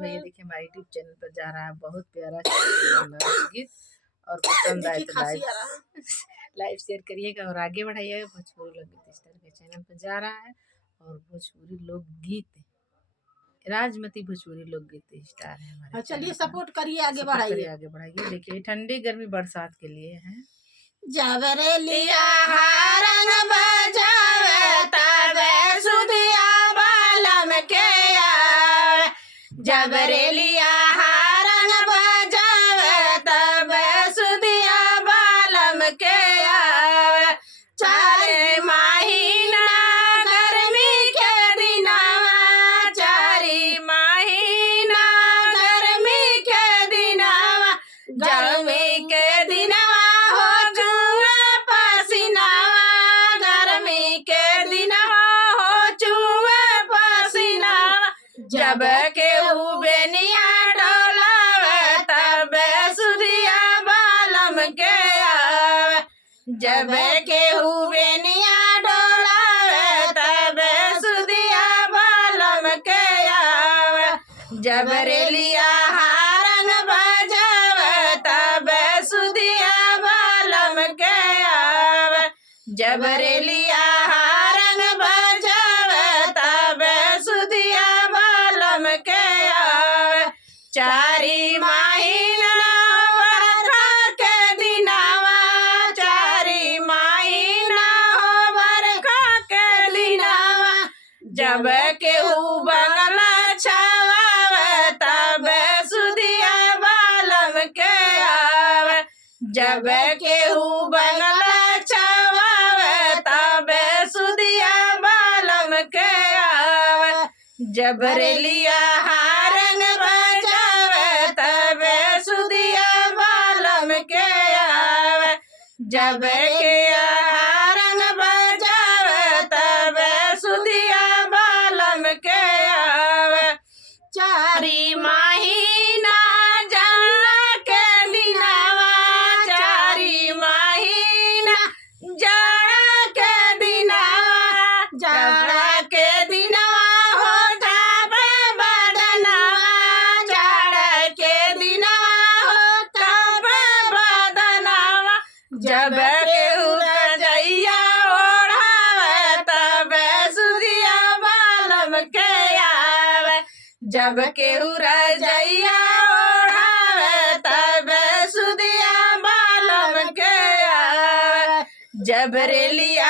भैया देखिए हमारे यूट्यूब चैनल पर जा रहा है बहुत प्यारा गीत और पसंद आए तो लाइव शेयर करिएगा और आगे बढ़ाइएगा। भोजपुरी लोकगीत स्टार के चैनल पर जा रहा है और भोजपुरी लोकगीत राजमती भोजपुरी लोकगीत स्टार है हमारे। चलिए सपोर्ट करिए, आगे बढ़ाइए। देखिए ठंडी गर्मी बरसात के लिए है। जबरेलिया रंग बजावे तबे सुधिया बालम के आवे, जबरेलिया रंग बजावे तबे सुधिया बालम के आवे। चारे महीना गर्मी के दिनवा, चारी महीना गर्मी के दिनवा, गर्मी के दिनवा जब के बेनिया डोलावे तबे सुधिया बालम के आवे, जब के बेनिया डोलावे तबे सुधिया बालम के आवे। जबरेलिया रंग बजावे तबे सुधिया बालम के आवे, जबरेलिया रंग बजावे तबे सुधिया बालम के आवे। चारी महीना बरखा के दिनवा, चारी महीना बरखा के दिनवा, जब केहू बंगला छावे तबे सुधिया बालम के आवे, जब केहू बंगला छावे तबे सुधिया बालम के आवे। जबरेलिया रंग बजावे तबे सुधिया बालम के आवे, जब के रंग बजावे तबे सुधिया बालम के आवे। चारी महीना जाड़ा के दिनवा, चारी महीना जाड़ा के दिनवा, जाड़ा के दिनवा हो जावे बदनवा, जाड़ा के दिनवा हो जावे बदनवा, जब केहू रजैया ओढ़ावे तबे सुधिया बालम के आवे, जब केहू रजैया ओढ़ावे तबे सुधिया बालम के आवे। जबरेलिया